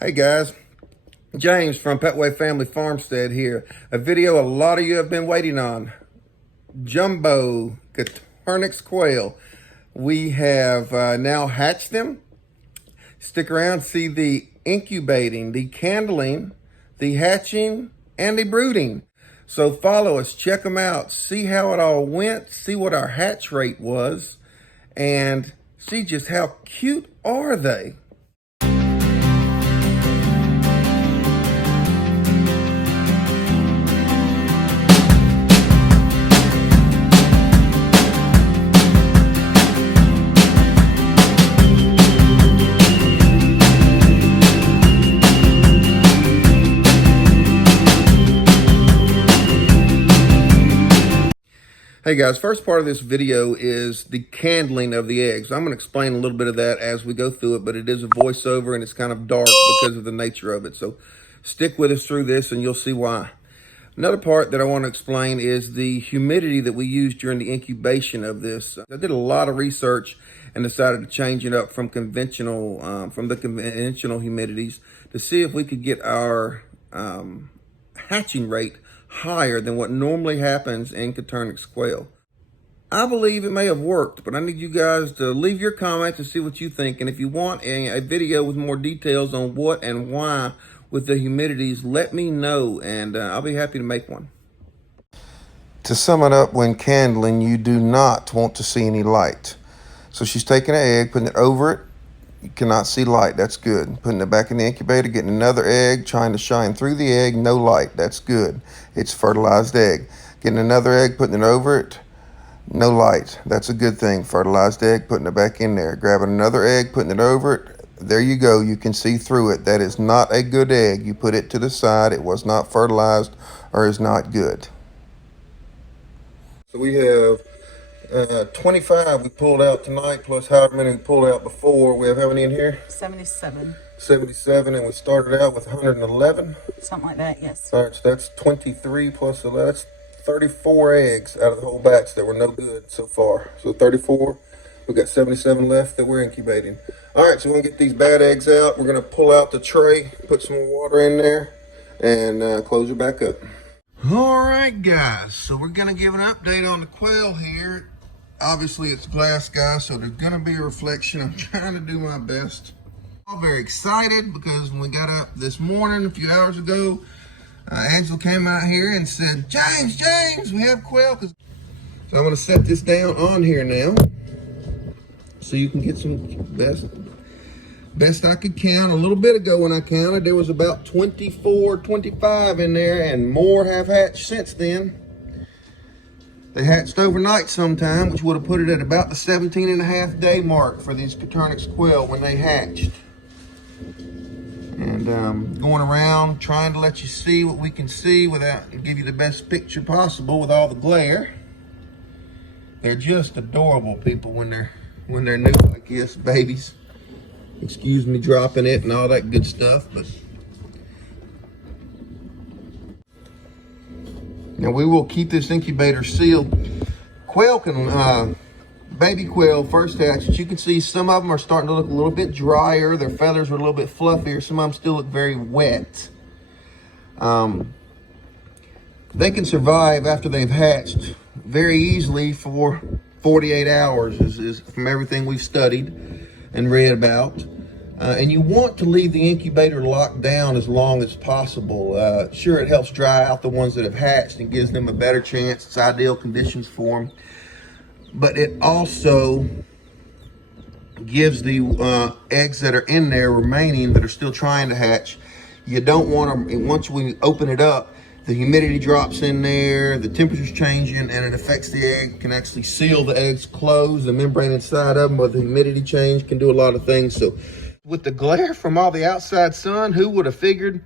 Hey guys, James from Petway Family Farmstead here. A video a lot of you have been waiting on. Jumbo Coturnix Quail. We have now hatched them. Stick around, see the incubating, the candling, the hatching, and the brooding. So follow us, check them out, see how it all went, see what our hatch rate was, and see just how cute are they. Hey guys, first part of this video is the candling of the eggs. I'm going to explain a little bit of that as we go through it, but it is a voiceover and it's kind of dark because of the nature of it. So stick with us through this and you'll see why. Another part that I want to explain is the humidity that we use during the incubation of this. I did a lot of research and decided to change it up from the conventional humidities to see if we could get our hatching rate higher than what normally happens in Coturnix quail. I believe it may have worked, but I need you guys to leave your comments and see what you think. And if you want a video with more details on what and why with the humidities, let me know, and I'll be happy to make one. To sum it up, when candling, you do not want to see any light. So she's taking an egg, putting it over it. You cannot see light, that's good. Putting it back in the incubator, getting another egg, trying to shine through the egg, no light, that's good. It's fertilized egg. Getting another egg, putting it over it, no light, that's a good thing. Fertilized egg, putting it back in there. Grabbing another egg, putting it over it, there you go, you can see through it. That is not a good egg. You put it to the side, it was not fertilized or is not good. So we have 25 we pulled out tonight, plus however many we pulled out before. We have how many in here? 77. 77, and we started out with 111. Something like that, yes. All right, so that's 23 plus 11. That's 34 eggs out of the whole batch that were no good so far. So 34. We've got 77 left that we're incubating. All right, so we're gonna get these bad eggs out. We're gonna pull out the tray, put some water in there, and close it back up. All right, guys, so we're gonna give an update on the quail here. Obviously it's glass, guys, so there's gonna be a reflection. I'm trying to do my best. I'm very excited because when we got up this morning a few hours ago, Angela came out here and said, James, we have quail. So I'm gonna set this down on here now so you can get some best I could count. A little bit ago when I counted, there was about 24, 25 in there, and more have hatched since then. They hatched overnight sometime, which would have put it at about the 17.5 day mark for these Coturnix quail when they hatched. And going around trying to let you see what we can see without give you the best picture possible with all the glare. They're just adorable, people, when they're new like this, babies. Excuse me dropping it and all that good stuff, but now we will keep this incubator sealed. Quail can, baby quail first hatch, as you can see, some of them are starting to look a little bit drier. Their feathers are a little bit fluffier. Some of them still look very wet. They can survive after they've hatched very easily for 48 hours, is from everything we've studied and read about. And you want to leave the incubator locked down as long as possible. Sure, it helps dry out the ones that have hatched and gives them a better chance. It's ideal conditions for them. But it also gives the eggs that are in there remaining that are still trying to hatch. You don't want them, once we open it up, the humidity drops in there, the temperature's changing, and it affects the egg, can actually seal the eggs closed, the membrane inside of them, but the humidity change can do a lot of things. So with the glare from all the outside sun, who would have figured,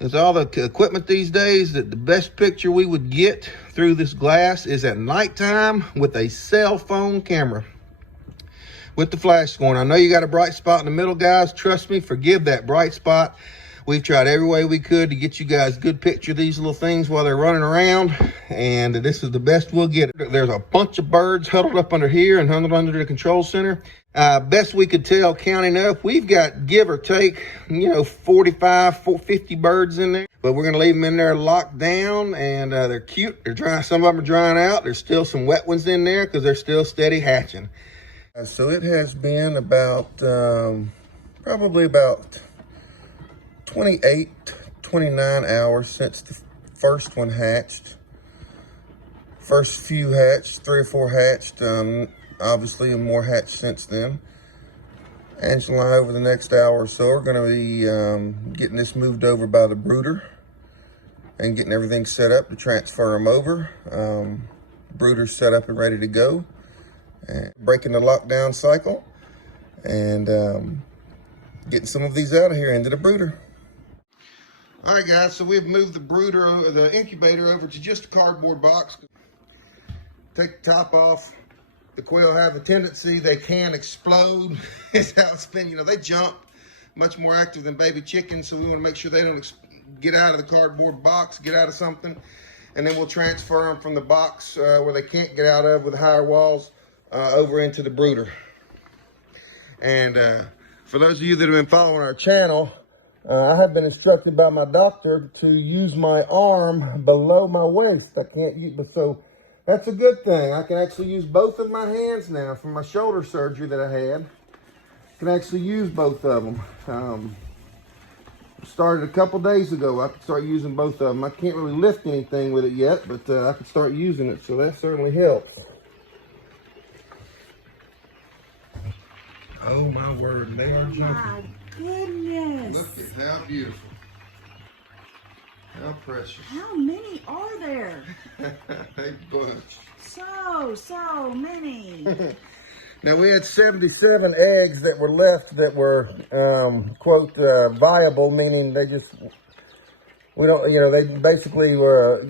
with all the equipment these days, that the best picture we would get through this glass is at nighttime with a cell phone camera with the flash going. I know you got a bright spot in the middle, guys. Trust me, forgive that bright spot. We've tried every way we could to get you guys a good picture of these little things while they're running around, and this is the best we'll get. There's a bunch of birds huddled up under here and huddled under the control center. Best we could tell, counting up, we've got, give or take, 45, 50 birds in there. But we're going to leave them in there locked down, and they're cute. They're dry. Some of them are drying out. There's still some wet ones in there because they're still steady hatching. So it has been about, probably about 28, 29 hours since the first one hatched. First few hatched, 3 or 4 hatched. Obviously, more hatched since then. Angela and I, over the next hour or so, are going to be getting this moved over by the brooder and getting everything set up to transfer them over. Brooder's set up and ready to go. And breaking the lockdown cycle and getting some of these out of here into the brooder. All right, guys, so we've moved the brooder, the incubator, over to just a cardboard box. Take the top off. The quail have a tendency, they can explode. It's how it's been. They jump, much more active than baby chickens, so we want to make sure they don't get out of the cardboard box, get out of something, and then we'll transfer them from the box where they can't get out of with higher walls over into the brooder. And for those of you that have been following our channel, I have been instructed by my doctor to use my arm below my waist. I can't use, so that's a good thing. I can actually use both of my hands now from my shoulder surgery that I had. I can actually use both of them. Started a couple days ago. I could start using both of them. I can't really lift anything with it yet, but I could start using it, so that certainly helps. Oh my word, they are jumping. My goodness. Look at how beautiful. How precious. How many are there? A bunch. So many. Now we had 77 eggs that were left that were, quote, viable, meaning they just, we don't, they basically were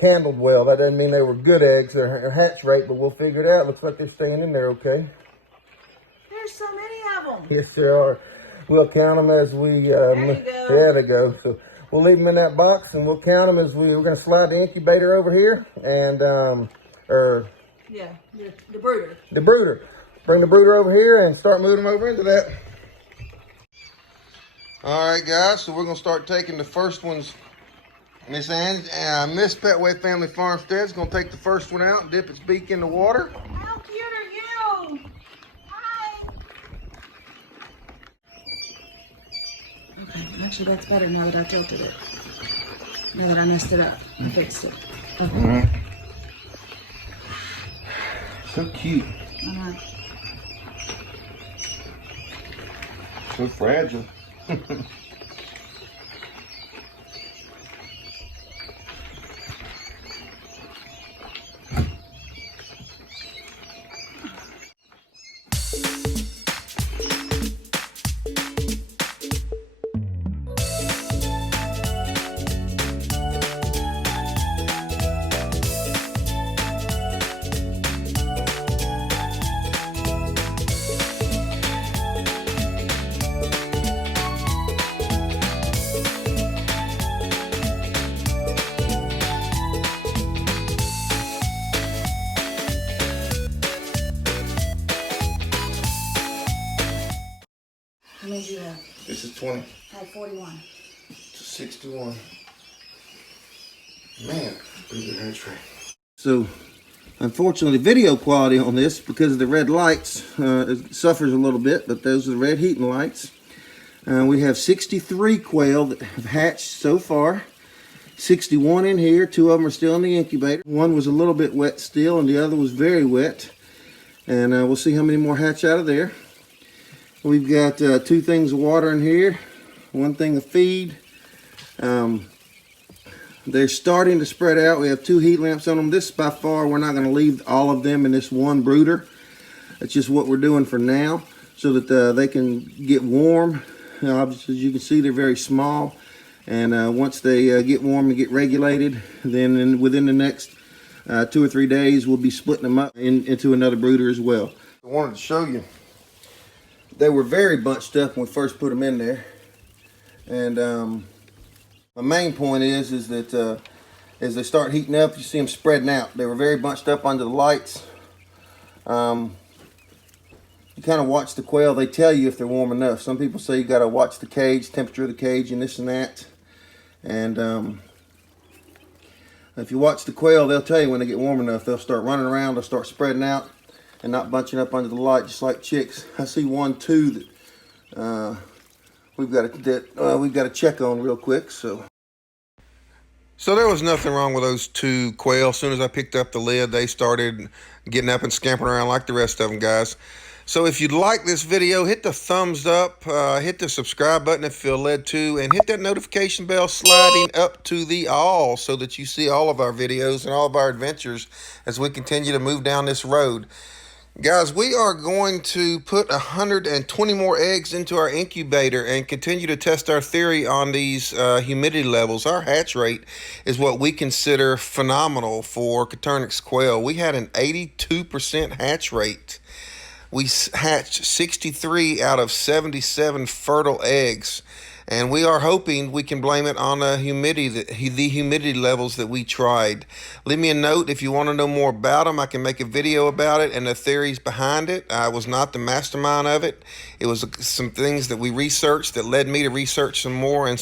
handled well. That doesn't mean they were good eggs or hatch rate, but we'll figure it out. Looks like they're staying in there okay. There's so many of them. Yes, there are. We'll count them as we, there you go. There they go. So we'll leave them in that box and we'll count them as we're going to slide the incubator over here and, yeah, the brooder. The brooder. Bring the brooder over here and start moving them over into that. All right, guys, so we're going to start taking the first ones. Miss Pettway Family Farmstead is going to take the first one out and dip its beak in the water. How cute are you? Hi. Okay, actually that's better now that I tilted it. Now that I messed it up, I fixed it. Okay. All right. So cute. All right. So fragile. How many do you have? This is 20. I have 41. To 61. Man, pretty good hatch rate. So, unfortunately, the video quality on this, because of the red lights, it suffers a little bit, but those are the red heating lights. We have 63 quail that have hatched so far. 61 in here. 2 of them are still in the incubator. One was a little bit wet still, and the other was very wet. And we'll see how many more hatch out of there. We've got 2 things of water in here, 1 thing of feed. They're starting to spread out. We have 2 heat lamps on them. This, by far, we're not going to leave all of them in this one brooder. That's just what we're doing for now, so that they can get warm. Obviously, as you can see, they're very small. And once they get warm and get regulated, then within the next 2 or 3 days, we'll be splitting them up into another brooder as well. I wanted to show you. They were very bunched up when we first put them in there. And my main point is that as they start heating up, you see them spreading out. They were very bunched up under the lights. You kind of watch the quail. They tell you if they're warm enough. Some people say you got to watch the cage, temperature of the cage, and this and that. And if you watch the quail, they'll tell you when they get warm enough. They'll start running around. They'll start spreading out and not bunching up under the light, just like chicks. I see 1, 2 that we've got to check on real quick. So there was nothing wrong with those 2 quail. As soon as I picked up the lid, they started getting up and scampering around like the rest of them, guys. So if you'd like this video, hit the thumbs up, hit the subscribe button if you feel led to, and hit that notification bell sliding up to the all so that you see all of our videos and all of our adventures as we continue to move down this road. Guys, we are going to put 120 more eggs into our incubator and continue to test our theory on these humidity levels. Our hatch rate is what we consider phenomenal for Coturnix quail. We had an 82% hatch rate. We hatched 63 out of 77 fertile eggs, and we are hoping we can blame it on the humidity levels that we tried. Leave me a note if you want to know more about them. I can make a video about it and the theories behind it. I was not the mastermind of it. It was some things that we researched that led me to research some more, and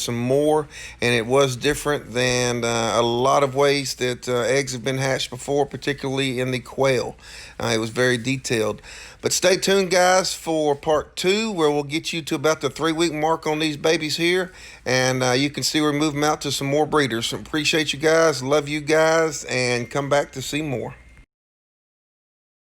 it was different than a lot of ways that eggs have been hatched before, particularly in the quail. It was very detailed. But stay tuned, guys, for part 2, where we'll get you to about the 3-week mark on these babies here, and you can see we move them out to some more breeders. So appreciate you guys, love you guys, and come back to see more.